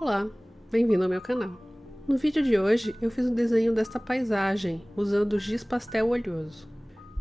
Olá, bem-vindo ao meu canal. No vídeo de hoje eu fiz um desenho desta paisagem usando giz pastel oleoso.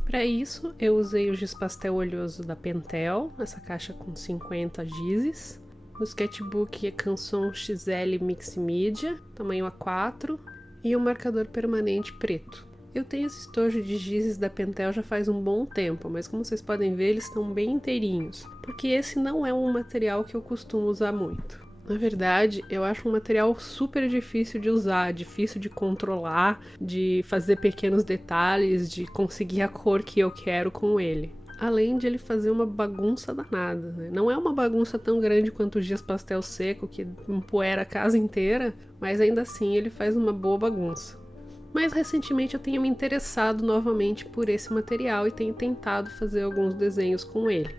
Para isso eu usei o giz pastel oleoso da Pentel, essa caixa com 50 gizes, o sketchbook Canson XL Mix Media, tamanho A4, e um marcador permanente preto. Eu tenho esse estojo de gizes da Pentel já faz um bom tempo, mas como vocês podem ver eles estão bem inteirinhos, porque esse não é um material que eu costumo usar muito. Na verdade, eu acho um material super difícil de usar, difícil de controlar, de fazer pequenos detalhes, de conseguir a cor que eu quero com ele. Além de ele fazer uma bagunça danada, né? Não é uma bagunça tão grande quanto o giz pastel seco, que empoeira a casa inteira, mas ainda assim ele faz uma boa bagunça. Mas recentemente eu tenho me interessado novamente por esse material e tenho tentado fazer alguns desenhos com ele.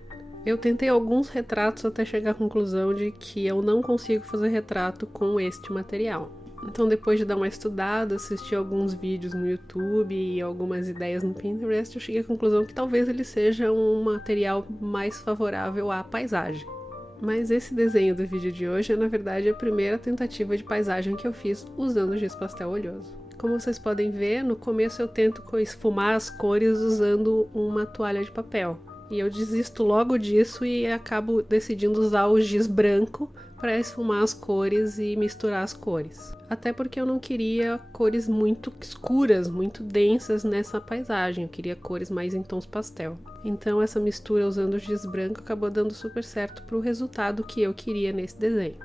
Eu tentei alguns retratos até chegar à conclusão de que eu não consigo fazer retrato com este material. Então, depois de dar uma estudada, assistir alguns vídeos no YouTube e algumas ideias no Pinterest, eu cheguei à conclusão que talvez ele seja um material mais favorável à paisagem. Mas esse desenho do vídeo de hoje é, na verdade, a primeira tentativa de paisagem que eu fiz usando giz pastel oleoso. Como vocês podem ver, no começo eu tento esfumar as cores usando uma toalha de papel. E eu desisto logo disso e acabo decidindo usar o giz branco para esfumar as cores e misturar as cores. Até porque eu não queria cores muito escuras, muito densas nessa paisagem, eu queria cores mais em tons pastel. Então essa mistura usando o giz branco acabou dando super certo para o resultado que eu queria nesse desenho.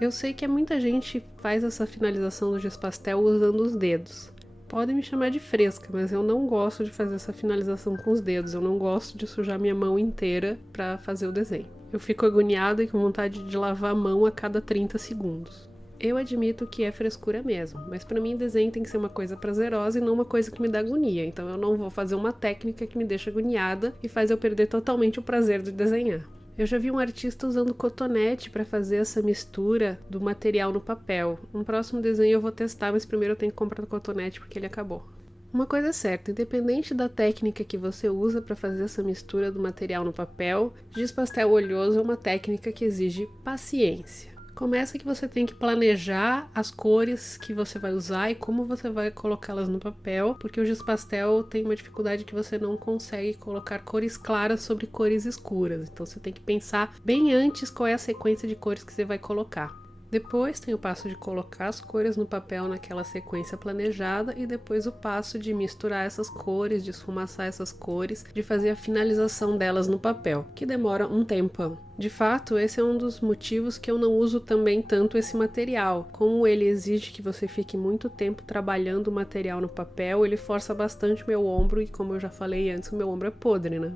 Eu sei que muita gente faz essa finalização do giz pastel usando os dedos. Podem me chamar de fresca, mas eu não gosto de fazer essa finalização com os dedos, eu não gosto de sujar minha mão inteira para fazer o desenho. Eu fico agoniada e com vontade de lavar a mão a cada 30 segundos. Eu admito que é frescura mesmo, mas para mim desenho tem que ser uma coisa prazerosa e não uma coisa que me dá agonia, então eu não vou fazer uma técnica que me deixa agoniada e faz eu perder totalmente o prazer de desenhar. Eu já vi um artista usando cotonete para fazer essa mistura do material no papel. No próximo desenho eu vou testar, mas primeiro eu tenho que comprar o cotonete porque ele acabou. Uma coisa é certa, independente da técnica que você usa para fazer essa mistura do material no papel, giz pastel oleoso é uma técnica que exige paciência. Começa que você tem que planejar as cores que você vai usar e como você vai colocá-las no papel, porque o giz pastel tem uma dificuldade que você não consegue colocar cores claras sobre cores escuras. Então você tem que pensar bem antes qual é a sequência de cores que você vai colocar. Depois tem o passo de colocar as cores no papel naquela sequência planejada e depois o passo de misturar essas cores, de esfumaçar essas cores, de fazer a finalização delas no papel, que demora um tempão. De fato, esse é um dos motivos que eu não uso também tanto esse material. Como ele exige que você fique muito tempo trabalhando o material no papel, ele força bastante meu ombro e, como eu já falei antes, o meu ombro é podre, né?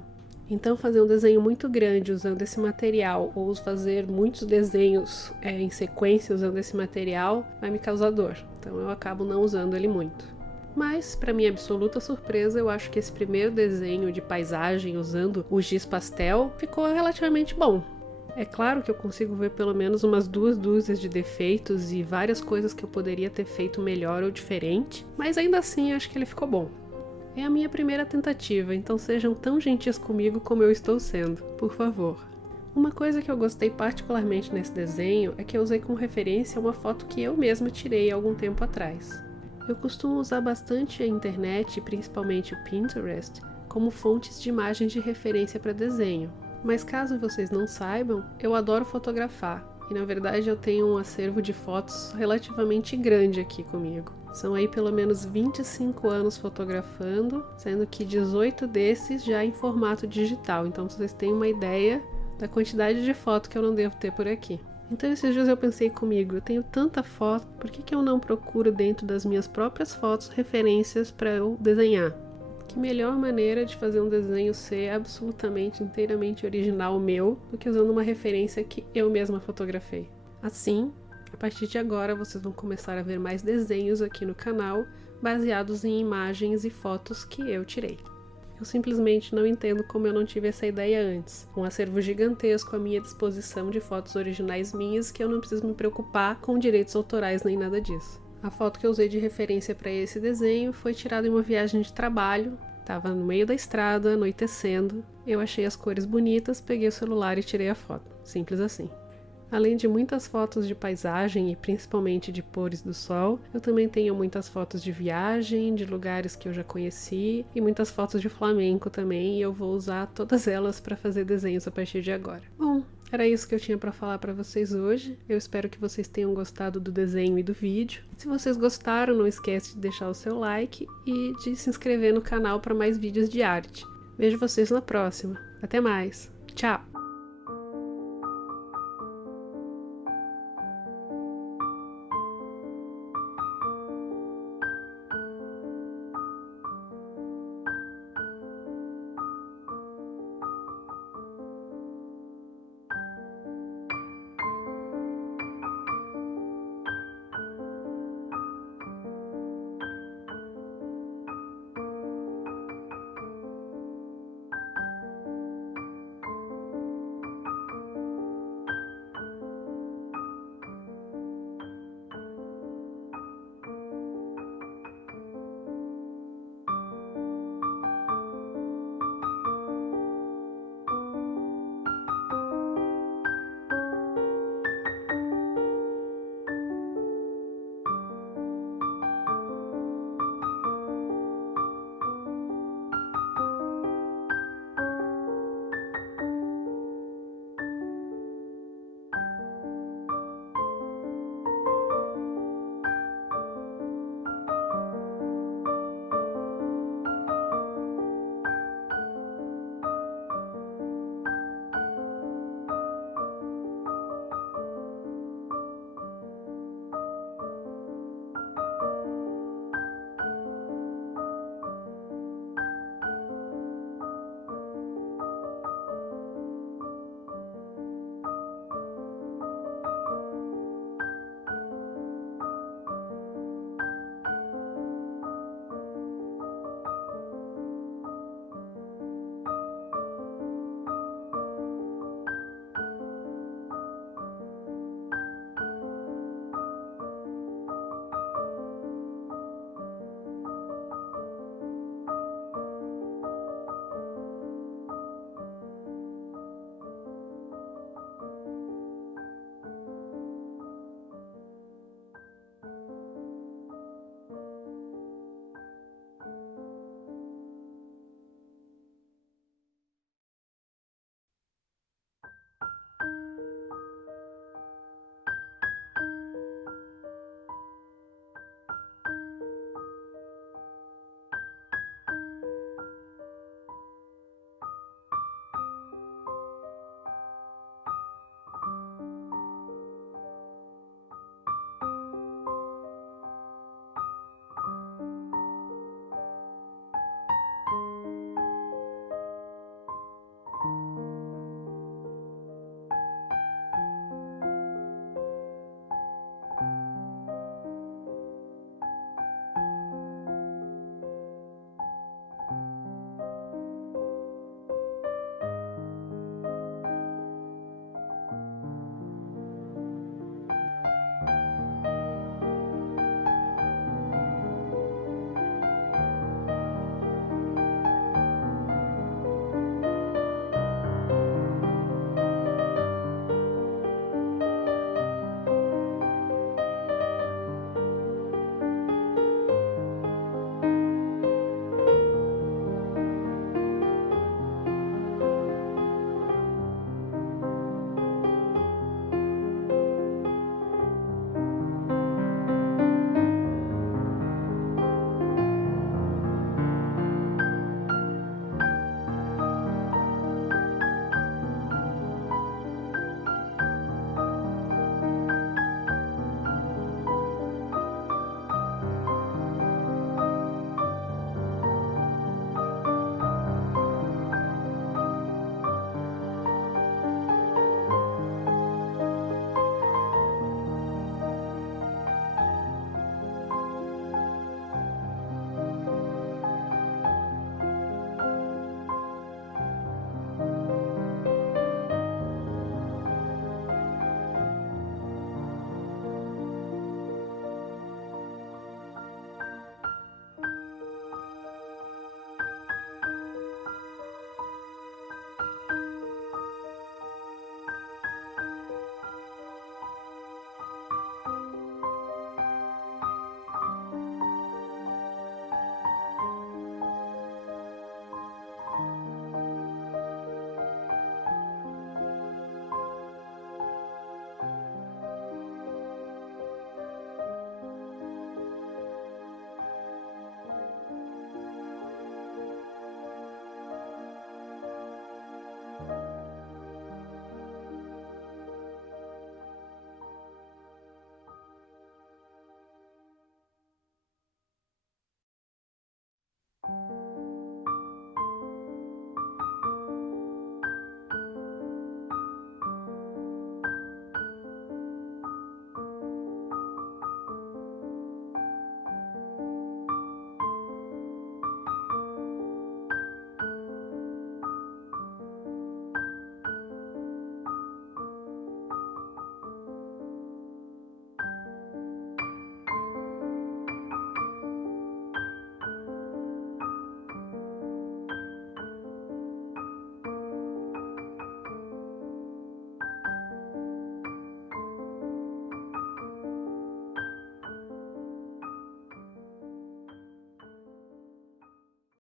Então fazer um desenho muito grande usando esse material ou fazer muitos desenhos em sequência usando esse material vai me causar dor. Então eu acabo não usando ele muito. Mas, para minha absoluta surpresa, eu acho que esse primeiro desenho de paisagem usando o giz pastel ficou relativamente bom. É claro que eu consigo ver pelo menos umas 2 dúzias de defeitos e várias coisas que eu poderia ter feito melhor ou diferente, mas ainda assim eu acho que ele ficou bom. É a minha primeira tentativa, então sejam tão gentis comigo como eu estou sendo, por favor. Uma coisa que eu gostei particularmente nesse desenho é que eu usei como referência uma foto que eu mesma tirei há algum tempo atrás. Eu costumo usar bastante a internet, principalmente o Pinterest, como fontes de imagens de referência para desenho. Mas caso vocês não saibam, eu adoro fotografar. E na verdade eu tenho um acervo de fotos relativamente grande aqui comigo. São aí pelo menos 25 anos fotografando, sendo que 18 desses já em formato digital. Então vocês têm uma ideia da quantidade de foto que eu não devo ter por aqui. Então esses dias eu pensei comigo, eu tenho tanta foto, por que eu não procuro dentro das minhas próprias fotos referências para eu desenhar? Que melhor maneira de fazer um desenho ser absolutamente, inteiramente original meu do que usando uma referência que eu mesma fotografei. Assim, a partir de agora vocês vão começar a ver mais desenhos aqui no canal baseados em imagens e fotos que eu tirei. Eu simplesmente não entendo como eu não tive essa ideia antes. Um acervo gigantesco à minha disposição de fotos originais minhas que eu não preciso me preocupar com direitos autorais nem nada disso. A foto que eu usei de referência para esse desenho foi tirada em uma viagem de trabalho. Estava no meio da estrada, anoitecendo. Eu achei as cores bonitas, peguei o celular e tirei a foto. Simples assim. Além de muitas fotos de paisagem e principalmente de pôres do sol, eu também tenho muitas fotos de viagem, de lugares que eu já conheci e muitas fotos de flamenco também, e eu vou usar todas elas para fazer desenhos a partir de agora. Bom, era isso que eu tinha para falar para vocês hoje. Eu espero que vocês tenham gostado do desenho e do vídeo. Se vocês gostaram, não esquece de deixar o seu like e de se inscrever no canal para mais vídeos de arte. Vejo vocês na próxima. Até mais. Tchau!